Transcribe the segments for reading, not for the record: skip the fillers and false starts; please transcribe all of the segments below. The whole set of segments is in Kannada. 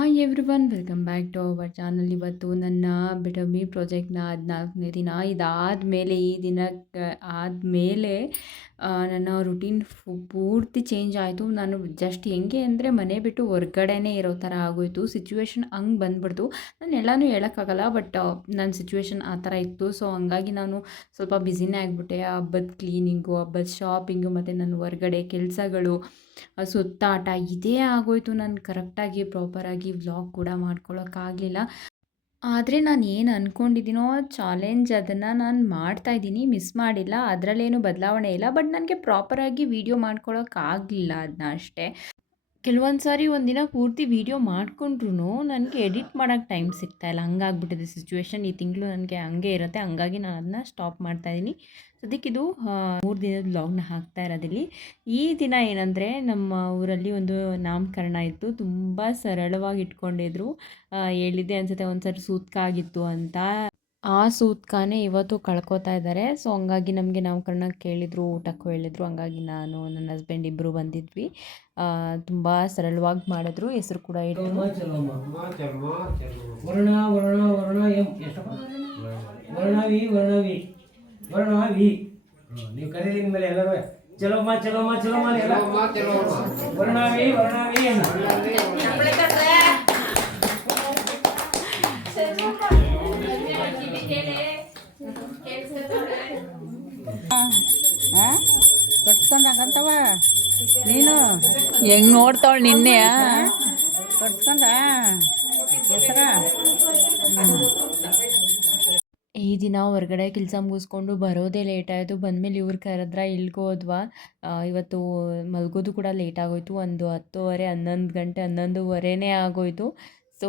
Hi everyone welcome back to our channel. ಇವತ್ತು ನನ್ನ ಬಿಟಮಿ ಪ್ರಾಜೆಕ್ಟ್ನ 14ನೇ ದಿನ. ಇದಾದಮೇಲೆ ಈ ದಿನಕ್ಕೆ ಆದಮೇಲೆ ನನ್ನ ರುಟೀನ್ ಪೂರ್ತಿ ಚೇಂಜ್ ಆಯಿತು. ನಾನು ಜಸ್ಟ್ ಹೆಂಗೆ ಅಂದರೆ ಮನೆ ಬಿಟ್ಟು ಹೊರ್ಗಡೆನೇ ಇರೋ ಥರ ಆಗೋಯಿತು. ಸಿಚುವೇಶನ್ ಹಂಗೆ ಬಂದುಬಿಡ್ತು. ನಾನು ಎಲ್ಲನೂ ಹೇಳೋಕ್ಕಾಗಲ್ಲ, ಬಟ್ ನನ್ನ ಸಿಚುವೇಶನ್ ಆ ಥರ ಇತ್ತು. ಸೊ ಹಂಗಾಗಿ ನಾನು ಸ್ವಲ್ಪ ಬ್ಯುಸಿನೇ ಆಗಿಬಿಟ್ಟೆ. ಹಬ್ಬದ ಕ್ಲೀನಿಂಗು, ಹಬ್ಬದ ಶಾಪಿಂಗು ಮತ್ತು ನನ್ನ ಹೊರ್ಗಡೆ ಕೆಲಸಗಳು, ಸುತ್ತಾಟ ಇದೇ ಆಗೋಯಿತು. ನಾನು ಕರೆಕ್ಟಾಗಿ ಪ್ರಾಪರಾಗಿ ವ್ಲಾಗ್ ಕೂಡ ಮಾಡ್ಕೊಳ್ಳೋಕ್ಕಾಗಲಿಲ್ಲ. ಆದರೆ ನಾನು ಏನು ಅಂದ್ಕೊಂಡಿದ್ದೀನೋ ಚಾಲೆಂಜ್ ಅದನ್ನು ನಾನು ಮಾಡ್ತಾಯಿದ್ದೀನಿ, ಮಿಸ್ ಮಾಡಿಲ್ಲ. ಅದರಲ್ಲೇನು ಬದಲಾವಣೆ ಇಲ್ಲ. ಬಟ್ ನನಗೆ ಪ್ರಾಪರಾಗಿ ವೀಡಿಯೋ ಮಾಡ್ಕೊಳ್ಳೋಕ್ಕಾಗಲಿಲ್ಲ ಅದನ್ನ ಅಷ್ಟೇ. ಕೆಲವೊಂದು ಸಾರಿ ಒಂದಿನ ಪೂರ್ತಿ ವೀಡಿಯೋ ಮಾಡಿಕೊಂಡ್ರೂ ನನಗೆ ಎಡಿಟ್ ಮಾಡೋಕ್ಕೆ ಟೈಮ್ ಸಿಗ್ತಾಯಿಲ್ಲ. ಹಂಗಾಗ್ಬಿಟ್ಟಿದೆ ಸಿಚುವೇಶನ್. ಈ ತಿಂಗಳು ನನಗೆ ಹಂಗೆ ಇರುತ್ತೆ. ಹಂಗಾಗಿ ನಾನು ಅದನ್ನ ಸ್ಟಾಪ್ ಮಾಡ್ತಾಯಿದ್ದೀನಿ. ಸದ್ಯಕ್ಕಿದು 3 ದಿನದ ವ್ಲಾಗ್ನ ಹಾಕ್ತಾ ಇರೋದಿಲ್ಲಿ. ಈ ದಿನ ಏನಂದರೆ ನಮ್ಮ ಊರಲ್ಲಿ ಒಂದು ನಾಮಕರಣ ಇತ್ತು. ತುಂಬ ಸರಳವಾಗಿ ಇಟ್ಕೊಂಡಿದ್ರು. ಹೇಳಿದ್ದೆ ಅನಿಸುತ್ತೆ, ಒಂದು ಸರಿ ಸೂತ್ಕ ಆಗಿತ್ತು ಅಂತ. ಆ ಸೂತ್ಕನೇ ಇವತ್ತು ಕಳ್ಕೊತಾ ಇದ್ದಾರೆ. ಸೊ ಹಂಗಾಗಿ ನಮಗೆ ನಾಮಕರಣ ಕೇಳಿದರು, ಊಟಕ್ಕೂ ಹೇಳಿದರು. ಹಂಗಾಗಿ ನಾನು ನನ್ನ ಹಸ್ಬೆಂಡ್ ಇಬ್ಬರು ಬಂದಿದ್ವಿ. ತುಂಬ ಸರಳವಾಗಿ ಮಾಡಿದ್ರು. ಹೆಸರು ಕೂಡ ಇಟ್ಟರು. ನೀವು ಕರೀರಿ ಮೇಲೆ ಎಲ್ಲರೂ ಚಲೋಮ್ಮ ಚಲೋಮ್ಮ ಚಲೋಮ್ಮ ವರ್ಣಾವಿ ವರ್ಣಾವಿ ಕೊಡ್ಸ್ಕೊಂಡಂತವ ನೀನು ಹೆಂಗೆ ನೋಡ್ತಾವಳು ನಿನ್ನೆ ಕೊಡ್ಸ್ಕೊಂಡ ಹೆಸರ. ಈ ದಿನ ಹೊರಗಡೆ ಕೆಲಸ ಮುಗಿಸ್ಕೊಂಡು ಬರೋದೇ ಲೇಟ್ ಆಯಿತು. ಬಂದಮೇಲೆ ಇವ್ರು ಕರೆದ್ರ ಇಲ್ಲಿಗೆ ಹೋದ್ವಾ. ಇವತ್ತು ಮಲಗೋದು ಕೂಡ ಲೇಟ್ ಆಗೋಯಿತು. ಒಂದು 10:30 11 ಗಂಟೆ 11:15 ಆಗೋಯಿತು. ಸೊ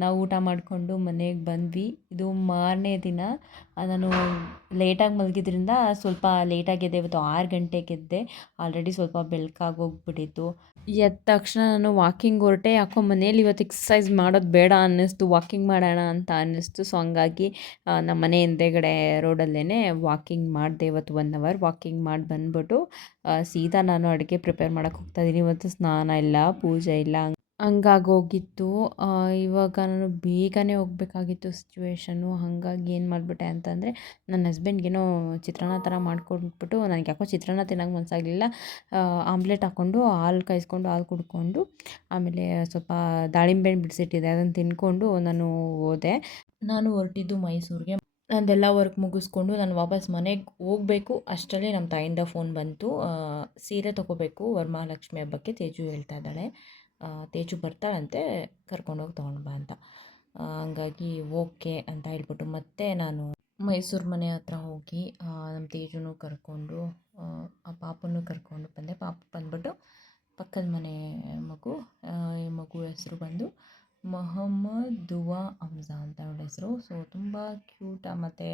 ನಾವು ಊಟ ಮಾಡಿಕೊಂಡು ಮನೆಗೆ ಬಂದ್ವಿ. ಇದು ಮಾರನೇ ದಿನ. ನಾನು ಲೇಟಾಗಿ ಮಲಗಿದ್ರಿಂದ ಸ್ವಲ್ಪ ಲೇಟಾಗಿ ಎದ್ದೆ. ಇವತ್ತು 6 ಗಂಟೆಗೆ ಎದ್ದೆ. ಆಲ್ರೆಡಿ ಸ್ವಲ್ಪ ಬೆಳಕಾಗೋಗ್ಬಿಟ್ಟಿತ್ತು. ಎದ್ದ ತಕ್ಷಣ ನಾನು ವಾಕಿಂಗ್ ಹೊರಟೆ. ಯಾಕೋ ಮನೇಲಿ ಇವತ್ತು ಎಕ್ಸಸೈಸ್ ಮಾಡೋದು ಬೇಡ ಅನ್ನಿಸ್ತು, ವಾಕಿಂಗ್ ಮಾಡೋಣ ಅಂತ ಅನ್ನಿಸ್ತು. ಸೊ ಹಂಗಾಗಿ ನಮ್ಮ ಮನೆ ಹಿಂದೆಗಡೆ ರೋಡಲ್ಲೇ ವಾಕಿಂಗ್ ಮಾಡಿದೆ. ಇವತ್ತು 1 ಅವರ್ ವಾಕಿಂಗ್ ಮಾಡಿ ಬಂದ್ಬಿಟ್ಟು ಸೀದಾ ನಾನು ಅಡುಗೆ ಪ್ರಿಪೇರ್ ಮಾಡೋಕ್ಕೆ ಹೋಗ್ತಾಯಿದ್ದೀನಿ. ಇವತ್ತು ಸ್ನಾನ ಇಲ್ಲ, ಪೂಜೆ ಇಲ್ಲ, ಹಂಗಾಗೋಗಿತ್ತು. ಇವಾಗ ನಾನು ಬೇಗನೆ ಹೋಗಬೇಕಾಗಿತ್ತು ಸಿಚುವೇಶನ್ನು. ಹಾಗಾಗಿ ಏನು ಮಾಡಿಬಿಟ್ಟೆ ಅಂತಂದರೆ, ನನ್ನ ಹಸ್ಬೆಂಡ್ಗೇನೋ ಚಿತ್ರಾನ್ನ ಥರ ಮಾಡ್ಕೊಟ್ಬಿಟ್ಟು, ನನಗೆ ಯಾಕೋ ಚಿತ್ರಾನ್ನ ತಿನ್ನೋಕ್ಕೆ ಮನಸ್ಸಾಗಲಿಲ್ಲ. ಆಮ್ಲೆಟ್ ಹಾಕ್ಕೊಂಡು ಹಾಲು ಕಾಯಿಸ್ಕೊಂಡು ಹಾಲು ಕುಡ್ಕೊಂಡು, ಆಮೇಲೆ ಸ್ವಲ್ಪ ದಾಳಿಂಬೆ ಹಣ್ಣು ಬಿಡಿಸಿಟ್ಟಿದ್ದೆ, ಅದನ್ನು ತಿಂದ್ಕೊಂಡು ನಾನು ಹೋದೆ. ನಾನು ಹೊರಟಿದ್ದು ಮೈಸೂರಿಗೆ. ನಂದೆಲ್ಲ ವರ್ಕ್ ಮುಗಿಸ್ಕೊಂಡು ನಾನು ವಾಪಸ್ ಮನೆಗೆ ಹೋಗಬೇಕು. ಅಷ್ಟರಲ್ಲೇ ನಮ್ಮ ತಾಯಿಯಿಂದ ಫೋನ್ ಬಂತು. ಸೀರೆ ತೊಗೋಬೇಕು ವರಮಹಾಲಕ್ಷ್ಮಿ ಹಬ್ಬಕ್ಕೆ. ತೇಜು ಹೇಳ್ತಾ ಇದ್ದಾಳೆ, ತೇಜು ಬರ್ತಾಳಂತೆ, ಕರ್ಕೊಂಡೋಗಿ ತೊಗೊಂಡು ಬಾ ಅಂತ. ಹಂಗಾಗಿ ಓಕೆ ಅಂತ ಹೇಳ್ಬಿಟ್ಟು ಮತ್ತೆ ನಾನು ಮೈಸೂರು ಮನೆ ಹತ್ರ ಹೋಗಿ ನಮ್ಮ ತೇಜುನೂ ಕರ್ಕೊಂಡು, ಆ ಪಾಪನ್ನು ಕರ್ಕೊಂಡು ಬಂದೆ. ಪಾಪ ಬಂದ್ಬಿಟ್ಟು ಪಕ್ಕದ ಮನೆ ಮಗು. ಈ ಮಗು ಹೆಸರು ಬಂದು ಮೊಹಮ್ಮದ್ ದುವಾ ಹಮ್ಜಾ ಅಂತ ಅವಳ ಹೆಸರು. ಸೊ ತುಂಬ ಕ್ಯೂಟ ಮತ್ತು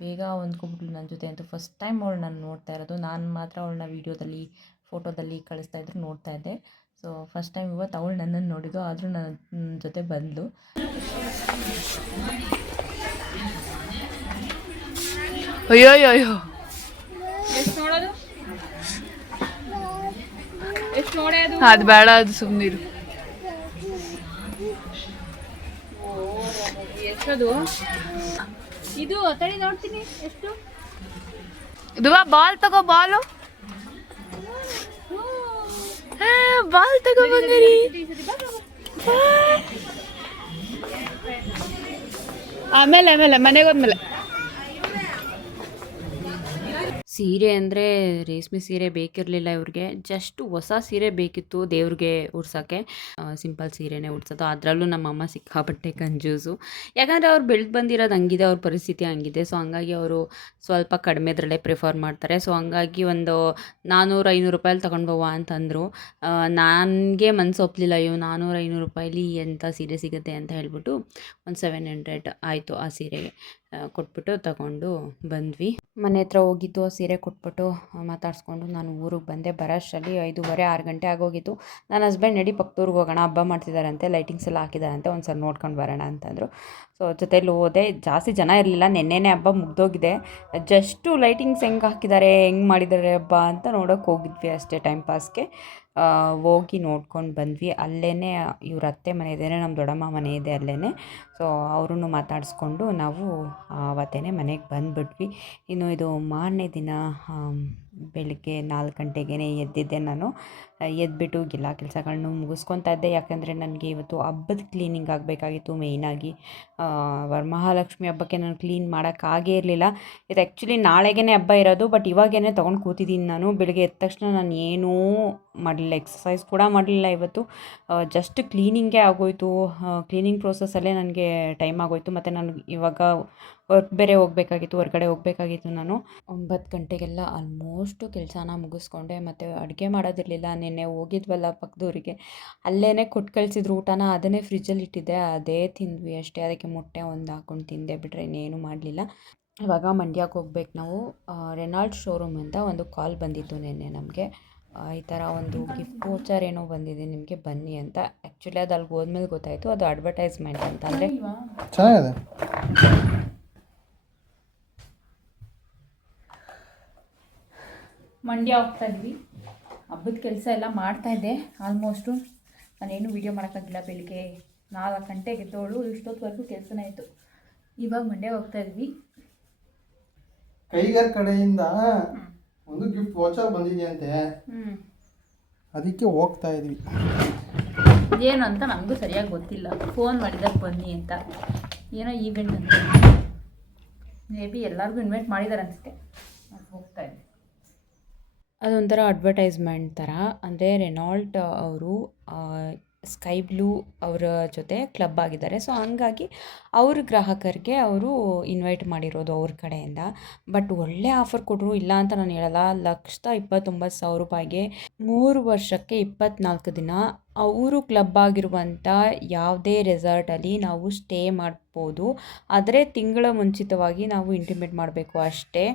ಬೇಗ ಹೊಂದ್ಕೊಬಿಟ್ಲು ನನ್ನ ಜೊತೆ. ಅಂತೂ ಫಸ್ಟ್ ಟೈಮ್ ಅವಳು ನಾನು ನೋಡ್ತಾ ಇರೋದು. ನಾನು ಮಾತ್ರ ಅವಳನ್ನ ವೀಡಿಯೋದಲ್ಲಿ, ಫೋಟೋದಲ್ಲಿ ಕಳಿಸ್ತಾಯಿದ್ರು, ನೋಡ್ತಾ ಇದ್ದೆ. ಸೊ ಫಸ್ಟ್ ಟೈಮ್ ಇವತ್ತು ಅವಳು ನನ್ನನ್ನು ನೋಡಿದ್ದು. ಆದರೂ ನನ್ನ ಜೊತೆ ಬಂದಳು. ಅಯ್ಯೋ ಅಯ್ಯೋ ಎಷ್ಟು ನೋಡೋದು, ಎಷ್ಟು ನೋಡೇ ಅದು ಅದು ಬೇಡ, ಅದು ಸುಮ್ಮನಿರು. ಎಷ್ಟದು ಇದು ತಡಿ ನೋಡ್ತೀನಿ ಎಷ್ಟು. ದುವಾ ಬಾಲ್ ತಗೋ, ಬಾಲು ಬಾಲ್ ತಗೋ ಬಂದಿರಿ. ಆಮೇಲೆ ಆಮೇಲೆ ಮನೆಗೆ ಹೋದ್ಮೇಲೆ. ಸೀರೆ ಅಂದರೆ ರೇಷ್ಮೆ ಸೀರೆ ಬೇಕಿರಲಿಲ್ಲ ಇವ್ರಿಗೆ. ಜಸ್ಟ್ ಹೊಸ ಸೀರೆ ಬೇಕಿತ್ತು ದೇವ್ರಿಗೆ ಉಡ್ಸೋಕ್ಕೆ. ಸಿಂಪಲ್ ಸೀರೆನೇ ಉಡ್ಸೋದು. ಅದರಲ್ಲೂ ನಮ್ಮಮ್ಮ ಸಿಕ್ಕಾಪಟ್ಟೆ ಕಂಜೂಸು. ಯಾಕಂದರೆ ಅವ್ರು ಬೆಳೆದು ಬಂದಿರೋದು ಹಂಗಿದೆ, ಅವ್ರ ಪರಿಸ್ಥಿತಿ ಹಂಗಿದೆ. ಸೊ ಹಂಗಾಗಿ ಅವರು ಸ್ವಲ್ಪ ಕಡಿಮೆದ್ರಲ್ಲೇ ಪ್ರಿಫರ್ ಮಾಡ್ತಾರೆ. ಸೊ ಹಂಗಾಗಿ ಒಂದು 400-500 ರೂಪಾಯಲ್ಲಿ ತೊಗೊಂಡು ಹೋಗುವ ಅಂತಂದರು. ನನಗೆ ಮನಸ್ಸು ಒಪ್ಪಲಿಲ್ಲ. ಅಯ್ಯೋ 400-500 ರೂಪಾಯಲ್ಲಿ ಎಂಥ ಸೀರೆ ಸಿಗುತ್ತೆ ಅಂತ ಹೇಳ್ಬಿಟ್ಟು ಒಂದು 700 ಆಯಿತು ಆ ಸೀರೆಗೆ. ಕೊಟ್ಬಿಟ್ಟು ತಗೊಂಡು ಬಂದ್ವಿ. ಮನೆ ಹತ್ರ ಹೋಗಿದ್ದು, ಸೀರೆ ಕೊಟ್ಬಿಟ್ಟು ಮಾತಾಡಿಸ್ಕೊಂಡು ನಾನು ಊರಿಗೆ ಬಂದೆ. ಬರೋಷ್ಟರಲ್ಲಿ 5:30-6 ಗಂಟೆ ಆಗೋಗಿತ್ತು. ನನ್ನ ಹಸ್ಬೆಂಡ್ ನಡಿ ಪಕ್ಕದೂರ್ಗೆ ಹೋಗೋಣ, ಹಬ್ಬ ಮಾಡ್ತಿದ್ದಾರಂತೆ, ಲೈಟಿಂಗ್ಸ್ ಎಲ್ಲ ಹಾಕಿದ್ದಾರಂತೆ, ಒಂದು ಸಲ ನೋಡ್ಕೊಂಡು ಬರೋಣ ಅಂತಂದರು. ಸೊ ಜೊತೇಲಿ ಹೋದೆ. ಜಾಸ್ತಿ ಜನ ಇರಲಿಲ್ಲ, ನೆನ್ನೆನೇ ಹಬ್ಬ ಮುಗ್ದೋಗಿದೆ. ಜಸ್ಟು ಲೈಟಿಂಗ್ಸ್ ಹೆಂಗೆ ಹಾಕಿದ್ದಾರೆ, ಹೆಂಗೆ ಮಾಡಿದ್ದಾರೆ ಹಬ್ಬ ಅಂತ ನೋಡೋಕೆ ಹೋಗಿದ್ವಿ ಅಷ್ಟೇ, ಟೈಮ್ ಪಾಸ್ಗೆ. ಹೋಗಿ ನೋಡ್ಕೊಂಡು ಬಂದ್ವಿ. ಅಲ್ಲೇ ಇವ್ರ ಅತ್ತೆ ಮನೆ ಇದೆ, ನಮ್ಮ ದೊಡ್ಡಮ್ಮ ಮನೆ ಇದೆ ಅಲ್ಲೇ. ಸೊ ಅವ್ರನ್ನು ಮಾತಾಡಿಸ್ಕೊಂಡು ನಾವು ಆವತ್ತೇ ಮನೆಗೆ ಬಂದುಬಿಟ್ವಿ. ಇನ್ನು ಇದು ಮಾರನೇ ದಿನ ಬೆಳಗ್ಗೆ 4 ಗಂಟೆಗೇ ಎದ್ದಿದ್ದೆ ನಾನು. ಎದ್ಬಿಟ್ಟು ಎಲ್ಲ ಕೆಲಸಗಳನ್ನು ಮುಗಿಸ್ಕೊತಾ ಇದ್ದೆ. ಯಾಕಂದರೆ ನನಗೆ ಇವತ್ತು ಹಬ್ಬದ ಕ್ಲೀನಿಂಗ್ ಆಗಬೇಕಾಗಿತ್ತು ಮೇಯ್ನಾಗಿ. ವರಮಹಾಲಕ್ಷ್ಮಿ ಹಬ್ಬಕ್ಕೆ ನಾನು ಕ್ಲೀನ್ ಮಾಡೋಕ್ಕಾಗೇ ಇರಲಿಲ್ಲ. ಇದು ಆ್ಯಕ್ಚುಲಿ ನಾಳೆಗೇ ಹಬ್ಬ ಇರೋದು, ಬಟ್ ಇವಾಗೇ ತೊಗೊಂಡು ಕೂತಿದ್ದೀನಿ ನಾನು. ಬೆಳಗ್ಗೆ ಎದ್ದ ತಕ್ಷಣ ನಾನು ಏನೂ ಮಾಡಲಿಲ್ಲ, ಎಕ್ಸಸೈಸ್ ಕೂಡ ಮಾಡಲಿಲ್ಲ ಇವತ್ತು. ಜಸ್ಟ್ ಕ್ಲೀನಿಂಗೇ ಆಗೋಯಿತು. ಕ್ಲೀನಿಂಗ್ ಪ್ರೋಸೆಸ್ಸಲ್ಲೇ ನನಗೆ ಟೈಮ್ ಆಗೋಯಿತು. ಮತ್ತು ನಾನು ಇವಾಗ ವರ್ಕ್ ಬೇರೆ ಹೋಗಬೇಕಾಗಿತ್ತು, ಹೊರಗಡೆ ಹೋಗಬೇಕಾಗಿತ್ತು. ನಾನು 9 ಗಂಟೆಗೆಲ್ಲ ಆಲ್ಮೋಸ್ಟು ಕೆಲಸನ ಮುಗಿಸ್ಕೊಂಡೆ. ಮತ್ತು ಅಡುಗೆ ಮಾಡೋದಿರಲಿಲ್ಲ, ನಿನ್ನೆ ಹೋಗಿದ್ವಲ್ಲ ಪಕ್ಕದೂರಿಗೆ, ಅಲ್ಲೇ ಕೊಟ್ಟು ಕಳಿಸಿದ್ರು ಊಟನ, ಅದನ್ನೇ ಫ್ರಿಜ್ಜಲ್ಲಿ ಇಟ್ಟಿದ್ದೆ, ಅದೇ ತಿಂದ್ವಿ ಅಷ್ಟೇ. ಅದಕ್ಕೆ ಮೊಟ್ಟೆ ಒಂದು ಹಾಕ್ಕೊಂಡು ತಿಂದೆ, ಬಿಟ್ಟರೆ ಇನ್ನೇನು ಮಾಡಲಿಲ್ಲ. ಇವಾಗ ಮಂಡ್ಯಕ್ಕೆ ಹೋಗ್ಬೇಕು ನಾವು. ರೆನಾಲ್ಡ್ ಶೋರೂಮಿಂದ ಒಂದು ಕಾಲ್ ಬಂದಿತ್ತು ನಿನ್ನೆ ನಮಗೆ. ಈ ಥರ ಒಂದು ಗಿಫ್ಟ್ ವೋಚರ್ ಏನೋ ಬಂದಿದೆ ನಿಮಗೆ, ಬನ್ನಿ ಅಂತ. ಆ್ಯಕ್ಚುಲಿ ಅದು ಅಲ್ಲಿಗೆ ಹೋದ್ಮೇಲೆ ಗೊತ್ತಾಯಿತು ಅದು ಅಡ್ವರ್ಟೈಸ್ಮೆಂಟ್ ಅಂತ. ಅಂದರೆ ಚೆನ್ನಾಗಿದೆ. ಮಂಡ್ಯ ಹೋಗ್ತಾ ಇದ್ವಿ. ಹಬ್ಬದ ಕೆಲಸ ಎಲ್ಲ ಮಾಡ್ತಾಯಿದ್ದೆ ಆಲ್ಮೋಸ್ಟು. ನಾನೇನು ವೀಡಿಯೋ ಮಾಡೋಕ್ಕಾಗಿಲ್ಲ. ಬೆಳಿಗ್ಗೆ 4 ಗಂಟೆಗೆ ಎದ್ದೋಳು, ಇಷ್ಟೊತ್ತವರೆಗೂ ಕೆಲಸನೇ ಇತ್ತು. ಇವಾಗ ಮಂಡ್ಯ ಹೋಗ್ತಾ ಇದ್ವಿ. ಕೈಗಾರ್ ಕಡೆಯಿಂದ ಒಂದು ಗಿಫ್ಟ್ ವಾಚರ್ ಬಂದಿದೆಯಂತೆ, ಅದಕ್ಕೆ ಹೋಗ್ತಾ ಇದ್ವಿ. ಏನು ಅಂತ ನಮಗೂ ಸರಿಯಾಗಿ ಗೊತ್ತಿಲ್ಲ. ಫೋನ್ ಮಾಡಿದಾಗ ಬನ್ನಿ ಅಂತ, ಏನೋ ಈವೆಂಟ್ ಅಂತ. ಮೇ ಬಿ ಎಲ್ಲರಿಗೂ ಇನ್ವೈಟ್ ಮಾಡಿದ್ದಾರೆ ಅನಿಸುತ್ತೆ. ಹೋಗ್ತಾ ಇದ್ವಿ. ಅದೊಂಥರ ಅಡ್ವರ್ಟೈಸ್ಮೆಂಟ್ ಥರ. ಅಂದರೆ ರೆನಾಲ್ಟ್ ಅವರು ಸ್ಕೈ ಬ್ಲೂ ಅವರ ಜೊತೆ ಕ್ಲಬ್ ಆಗಿದ್ದಾರೆ. ಸೊ ಹಂಗಾಗಿ ಅವ್ರ ಗ್ರಾಹಕರಿಗೆ ಅವರು ಇನ್ವೈಟ್ ಮಾಡಿರೋದು ಅವ್ರ ಕಡೆಯಿಂದ. ಬಟ್ ಒಳ್ಳೆ ಆಫರ್ ಕೊಟ್ಟರು, ಇಲ್ಲ ಅಂತ ನಾನು ಹೇಳಲ್ಲ. 1,29,000 ರೂಪಾಯಿಗೆ 3 ವರ್ಷಕ್ಕೆ 24 ದಿನ ಅವರು ಕ್ಲಬ್ ಆಗಿರುವಂಥ ಯಾವುದೇ ರೆಸಾರ್ಟಲ್ಲಿ ನಾವು ಸ್ಟೇ ಮಾಡ್ಬೋದು. ಆದರೆ ತಿಂಗಳ ಮುಂಚಿತವಾಗಿ ನಾವು ಇಂಟಿಮೇಟ್ ಮಾಡಬೇಕು ಅಷ್ಟೇ.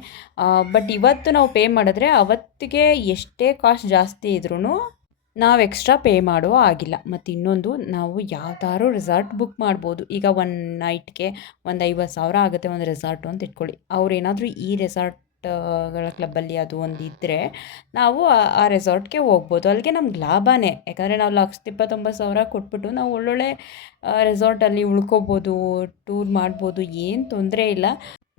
ಬಟ್ ಇವತ್ತು ನಾವು ಪೇ ಮಾಡಿದ್ರೆ ಅವತ್ತಿಗೆ ಎಷ್ಟೇ ಕಾಸ್ಟ್ ಜಾಸ್ತಿ ಇದ್ರೂ ನಾವು ಎಕ್ಸ್ಟ್ರಾ ಪೇ ಮಾಡುವ ಆಗಿಲ್ಲ. ಮತ್ತು ಇನ್ನೊಂದು, ನಾವು ಯಾವ್ದಾದ್ರು ರೆಸಾರ್ಟ್ ಬುಕ್ ಮಾಡ್ಬೋದು. ಈಗ 1 ನೈಟ್ಗೆ ಒಂದು 50,000 ಆಗುತ್ತೆ ಒಂದು ರೆಸಾರ್ಟು ಅಂತ ಇಟ್ಕೊಳ್ಳಿ. ಅವ್ರೇನಾದರೂ ಈ ರೆಸಾರ್ಟ್ಗಳ ಕ್ಲಬ್ಬಲ್ಲಿ ಅದು ಒಂದು ಇದ್ದರೆ ನಾವು ಆ ರೆಸಾರ್ಟ್ಗೆ ಹೋಗ್ಬೋದು. ಅಲ್ಲಿಗೆ ನಮ್ಗೆ ಲಾಭನೇ. ಯಾಕಂದರೆ ನಾವು 1,29,000 ಕೊಟ್ಬಿಟ್ಟು ನಾವು ಒಳ್ಳೊಳ್ಳೆ ರೆಸಾರ್ಟಲ್ಲಿ ಉಳ್ಕೋಬೋದು, ಟೂರ್ ಮಾಡ್ಬೋದು, ಏನು ತೊಂದರೆ ಇಲ್ಲ.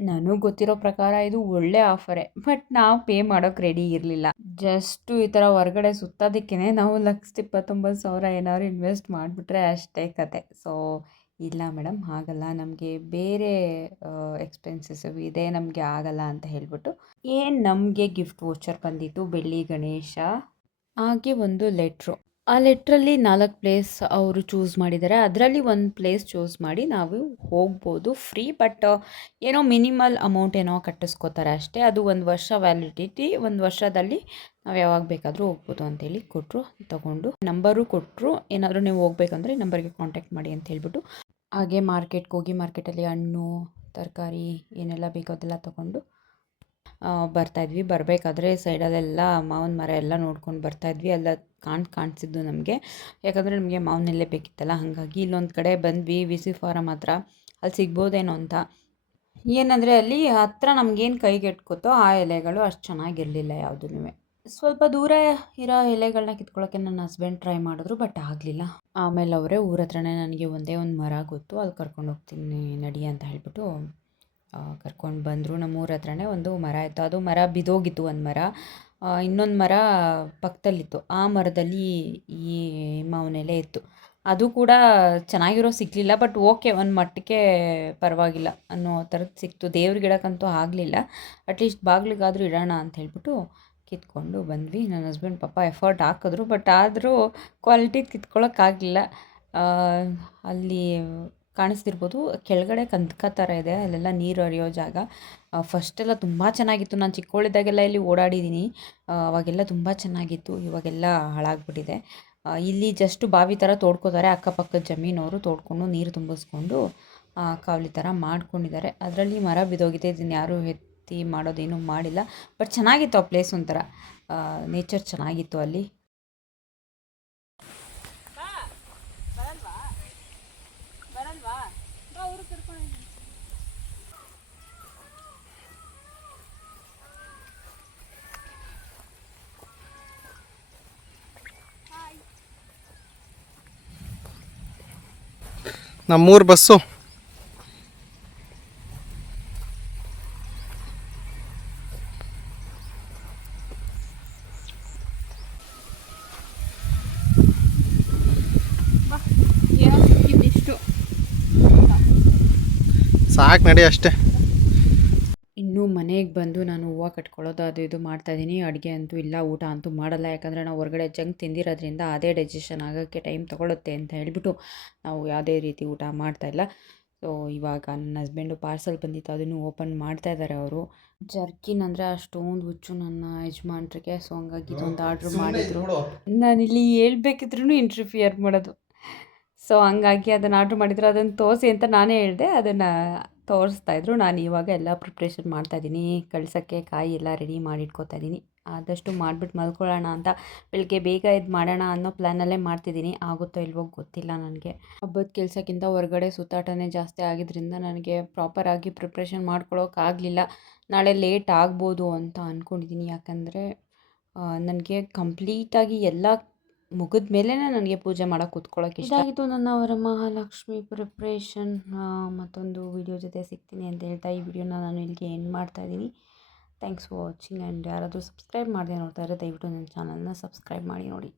ನನಗೆ ಗೊತ್ತಿರೋ ಪ್ರಕಾರ ಇದು ಒಳ್ಳೆ ಆಫರೇ. ಬಟ್ ನಾವು ಪೇ ಮಾಡೋಕ್ಕೆ ರೆಡಿ ಇರಲಿಲ್ಲ. ಜಸ್ಟು ಈ ಥರ ಹೊರಗಡೆ ಸುತ್ತೋದಕ್ಕೇ ನಾವು 1,29,000 ಏನಾದ್ರು ಇನ್ವೆಸ್ಟ್ ಮಾಡಿಬಿಟ್ರೆ ಅಷ್ಟೇ ಕತೆ. ಸೊ ಇಲ್ಲ ಮೇಡಮ್, ಆಗಲ್ಲ, ನಮಗೆ ಬೇರೆ ಎಕ್ಸ್ಪೆನ್ಸಸ್ ಇದೆ, ನಮಗೆ ಆಗಲ್ಲ ಅಂತ ಹೇಳಿಬಿಟ್ಟು ನಮಗೆ ಗಿಫ್ಟ್ ವೋಚರ್ ಬಂದಿತ್ತು. ಬೆಳ್ಳಿ ಗಣೇಶ, ಹಾಗೆ ಒಂದು ಲೆಟ್ರು. ಆ ಲೆಟ್ರಲ್ಲಿ 4 ಪ್ಲೇಸ್ ಅವರು ಚೂಸ್ ಮಾಡಿದ್ದಾರೆ. ಅದರಲ್ಲಿ ಒಂದು ಪ್ಲೇಸ್ ಚೂಸ್ ಮಾಡಿ ನಾವು ಹೋಗ್ಬೋದು ಫ್ರೀ. ಬಟ್ ಏನೋ ಮಿನಿಮಲ್ ಅಮೌಂಟ್ ಏನೋ ಕಟ್ಟಿಸ್ಕೋತಾರೆ ಅಷ್ಟೇ. ಅದು 1 ವರ್ಷ ವ್ಯಾಲಿಡಿಟಿ. 1 ವರ್ಷದಲ್ಲಿ ನಾವು ಯಾವಾಗ ಬೇಕಾದರೂ ಹೋಗ್ಬೋದು ಅಂತೇಳಿ ಕೊಟ್ಟರು. ತೊಗೊಂಡು ನಂಬರು ಕೊಟ್ಟರು, ಏನಾದರೂ ನೀವು ಹೋಗ್ಬೇಕಂದ್ರೆ ಈ ನಂಬರ್ಗೆ ಕಾಂಟ್ಯಾಕ್ಟ್ ಮಾಡಿ ಅಂತ ಹೇಳ್ಬಿಟ್ಟು. ಹಾಗೆ ಮಾರ್ಕೆಟ್ಗೆ ಹೋಗಿ ಮಾರ್ಕೆಟಲ್ಲಿ ಹಣ್ಣು ತರಕಾರಿ ಏನೆಲ್ಲ ಬೇಕೋ ಅದೆಲ್ಲ ತೊಗೊಂಡು ಬರ್ತಾಯಿದ್ವಿ. ಬರಬೇಕಾದ್ರೆ ಸೈಡಲ್ಲೆಲ್ಲ ಮಾವಿನ ಮರ ಎಲ್ಲ ನೋಡ್ಕೊಂಡು ಬರ್ತಾಯಿದ್ವಿ. ಎಲ್ಲ ಕಾಣಿಸಿದ್ದು ನಮಗೆ. ಯಾಕಂದರೆ ನಮಗೆ ಮಾವಿನ ಎಲೆ ಬೇಕಿತ್ತಲ್ಲ, ಹಾಗಾಗಿ ಇಲ್ಲೊಂದು ಕಡೆ ಬಂದ್ವಿ, VC ಫಾರಮ್ ಹತ್ರ. ಅಲ್ಲಿ ಸಿಗ್ಬೋದೇನೋ ಅಂತ. ಏನಂದರೆ ಅಲ್ಲಿ ಹತ್ರ ನಮಗೇನು ಕೈಗೆ ಎಟ್ಕೋತೋ ಆ ಎಲೆಗಳು ಅಷ್ಟು ಚೆನ್ನಾಗಿರಲಿಲ್ಲ ಯಾವುದೂ. ಸ್ವಲ್ಪ ದೂರ ಇರೋ ಎಲೆಗಳನ್ನ ಕಿತ್ಕೊಳ್ಳೋಕ್ಕೆ ನನ್ನ ಹಸ್ಬೆಂಡ್ ಟ್ರೈ ಮಾಡಿದ್ರು, ಬಟ್ ಆಗಲಿಲ್ಲ. ಆಮೇಲೆ ಅವರೇ ಊರ ಹತ್ರನೇ ನನಗೆ ಒಂದೇ ಒಂದು ಮರ ಗೊತ್ತು, ಅಲ್ಲಿ ಕರ್ಕೊಂಡು ಹೋಗ್ತೀನಿ ನಡಿ ಅಂತ ಹೇಳ್ಬಿಟ್ಟು ಕರ್ಕೊಂಡು ಬಂದರು. ನಮ್ಮ ಊರ ಹತ್ರನೇ ಒಂದು ಮರ ಇತ್ತು. ಅದು ಮರ ಬಿದ್ದೋಗಿತ್ತು ಒಂದು ಮರ. ಇನ್ನೊಂದು ಮರ ಪಕ್ಕದಲ್ಲಿತ್ತು. ಆ ಮರದಲ್ಲಿ ಈ ಮಾವಿನ ಎಲೆ ಇತ್ತು. ಅದು ಕೂಡ ಚೆನ್ನಾಗಿರೋ ಸಿಗಲಿಲ್ಲ. ಬಟ್ ಓಕೆ, ಒಂದು ಮಟ್ಟಕ್ಕೆ ಪರವಾಗಿಲ್ಲ ಅನ್ನೋ ಥರದ್ದು ಸಿಕ್ತು. ದೇವ್ರಿಗೆ ಇಡೋಕ್ಕಂತೂ ಆಗಲಿಲ್ಲ. ಅಟ್ಲೀಸ್ಟ್ ಬಾಗಿಲಿಗಾದರೂ ಇಡೋಣ ಅಂತ ಹೇಳ್ಬಿಟ್ಟು ಕಿತ್ಕೊಂಡು ಬಂದ್ವಿ. ನನ್ನ ಹಸ್ಬೆಂಡ್ ಪಾಪ ಎಫರ್ಟ್ ಹಾಕಿದ್ರು, ಬಟ್ ಆದರೂ ಕ್ವಾಲಿಟಿ ಕಿತ್ಕೊಳ್ಳೋಕ್ಕಾಗಲಿಲ್ಲ. ಅಲ್ಲಿ ಕಾಣಿಸ್ತಿರ್ಬೋದು, ಕೆಳಗಡೆ ಕಂದಕ ಥರ ಇದೆ, ಅಲ್ಲೆಲ್ಲ ನೀರು ಹರಿಯೋ ಜಾಗ. ಫಸ್ಟೆಲ್ಲ ತುಂಬ ಚೆನ್ನಾಗಿತ್ತು. ನಾನು ಚಿಕ್ಕವಳಿದ್ದಾಗೆಲ್ಲ ಇಲ್ಲಿ ಓಡಾಡಿದ್ದೀನಿ, ಅವಾಗೆಲ್ಲ ತುಂಬ ಚೆನ್ನಾಗಿತ್ತು. ಇವಾಗೆಲ್ಲ ಹಾಳಾಗ್ಬಿಟ್ಟಿದೆ. ಇಲ್ಲಿ ಜಸ್ಟ್ ಬಾವಿ ಥರ ತೋಡ್ಕೋತಾರೆ. ಅಕ್ಕಪಕ್ಕದ ಜಮೀನವರು ತೋಡ್ಕೊಂಡು ನೀರು ತುಂಬಿಸ್ಕೊಂಡು ಕಾವಲಿ ಥರ ಮಾಡ್ಕೊಂಡಿದ್ದಾರೆ. ಅದರಲ್ಲಿ ಮರ ಬಿದ್ದೋಗಿದೆ. ಇದನ್ನು ಯಾರೂ ಎತ್ತಿ ಮಾಡೋದೇನು ಮಾಡಿಲ್ಲ. ಬಟ್ ಚೆನ್ನಾಗಿತ್ತು ಆ ಪ್ಲೇಸ್. ಒಂಥರ ನೇಚರ್ ಚೆನ್ನಾಗಿತ್ತು ಅಲ್ಲಿ. ಬರಲ್ವಾ? ಅವರು ಕರ್ಕೊಂಡು ನಮ್ಮೂರು ಬಸ್ಸು. ಇಷ್ಟು ಸಾಕು ನಡಿ ಅಷ್ಟೇ. ಇನ್ನು ಮನೆಗೆ ಬಂದು ನಾನು ಹೂವು ಕಟ್ಕೊಳ್ಳೋದು ಅದು ಇದು ಮಾಡ್ತಾಯಿದ್ದೀನಿ. ಅಡುಗೆ ಅಂತೂ ಇಲ್ಲ, ಊಟ ಅಂತೂ ಮಾಡಲ್ಲ. ಯಾಕಂದರೆ ನಾವು ಹೊರಗಡೆ ಜಂಕ್ ತಿಂದಿರೋದ್ರಿಂದ ಅದೇ ಡೈಜೆಷನ್ ಆಗೋಕ್ಕೆ ಟೈಮ್ ತೊಗೊಳುತ್ತೆ ಅಂತ ಹೇಳಿಬಿಟ್ಟು ನಾವು ಯಾವುದೇ ರೀತಿ ಊಟ ಮಾಡ್ತಾಯಿಲ್ಲ. ಸೊ ಇವಾಗ ನನ್ನ ಹಸ್ಬೆಂಡು ಪಾರ್ಸಲ್ ಬಂದಿತ್ತು, ಅದನ್ನು ಓಪನ್ ಮಾಡ್ತಾ ಇದ್ದಾರೆ ಅವರು. ಜರ್ಕಿನ್ ಅಂದರೆ ಅಷ್ಟೊಂದು ಹುಚ್ಚು ನನ್ನ ಯಜಮಾನ್ರಿಗೆ. ಸೊ ಹಂಗಾಗಿ ಇದೊಂದು ಆರ್ಡ್ರ್ ಮಾಡಿದರು. ನಾನಿಲ್ಲಿ ಹೇಳ್ಬೇಕಿದ್ರೂ ಇಂಟರ್ಫಿಯರ್ ಮಾಡೋದು. ಸೊ ಹಂಗಾಗಿ ಅದನ್ನು ಆರ್ಡ್ರ್ ಮಾಡಿದ್ರು. ಅದನ್ನು ತೋರಿಸಿ ಅಂತ ನಾನೇ ಹೇಳಿದೆ, ಅದನ್ನು ತೋರಿಸ್ತಾಯಿದ್ರು. ನಾನು ಇವಾಗ ಎಲ್ಲ ಪ್ರಿಪ್ರೇಷನ್ ಮಾಡ್ತಾಯಿದ್ದೀನಿ, ಕಳ್ಸೋಕ್ಕೆ ಕಾಯಿ ಎಲ್ಲ ರೆಡಿ ಮಾಡಿಟ್ಕೋತಾ ಇದ್ದೀನಿ. ಆದಷ್ಟು ಮಾಡಿಬಿಟ್ಟು ಮಲ್ಕೊಳ್ಳೋಣ ಅಂತ, ಬೆಳಗ್ಗೆ ಬೇಗ ಎದ್ದು ಮಾಡೋಣ ಅನ್ನೋ ಪ್ಲ್ಯಾನಲ್ಲೇ ಮಾಡ್ತಿದ್ದೀನಿ. ಆಗುತ್ತೋ ಇಲ್ವೋ ಗೊತ್ತಿಲ್ಲ ನನಗೆ. ಹಬ್ಬದ ಕೆಲಸಕ್ಕಿಂತ ಹೊರಗಡೆ ಸುತ್ತಾಟನೇ ಜಾಸ್ತಿ ಆಗಿದ್ದರಿಂದ ನನಗೆ ಪ್ರಾಪರಾಗಿ ಪ್ರಿಪ್ರೇಷನ್ ಮಾಡ್ಕೊಳ್ಳೋಕ್ಕಾಗಲಿಲ್ಲ. ನಾಳೆ ಲೇಟ್ ಆಗ್ಬೋದು ಅಂತ ಅಂದ್ಕೊಂಡಿದ್ದೀನಿ. ಯಾಕಂದರೆ ನನಗೆ ಕಂಪ್ಲೀಟಾಗಿ ಎಲ್ಲ ಮುಗಿದ ಮೇಲೇ ನನಗೆ ಪೂಜೆ ಮಾಡೋಕ್ಕೆ ಕೂತ್ಕೊಳ್ಳೋಕೆ ಇಷ್ಟ. ಇದಾಗಿತ್ತು ನನ್ನ ವರಮಹಾಲಕ್ಷ್ಮಿ ಪ್ರಿಪ್ರೇಷನ್. ಮತ್ತೊಂದು ವಿಡಿಯೋ ಜೊತೆ ಸಿಗ್ತೀನಿ ಅಂತ ಹೇಳ್ತಾ ಈ ವಿಡಿಯೋನ ನಾನು ಇಲ್ಲಿಗೆ ಎಂಡ್ ಮಾಡ್ತಾಯಿದ್ದೀನಿ. Thanks for watching. ಆ್ಯಂಡ್ ಯಾರಾದರೂ ಸಬ್ಸ್ಕ್ರೈಬ್ ಮಾಡದೆ ನೋಡ್ತಾ ಇದ್ದರೆ ದಯವಿಟ್ಟು ನನ್ನ ಚಾನಲ್ನ ಸಬ್ಸ್ಕ್ರೈಬ್ ಮಾಡಿ ನೋಡಿ.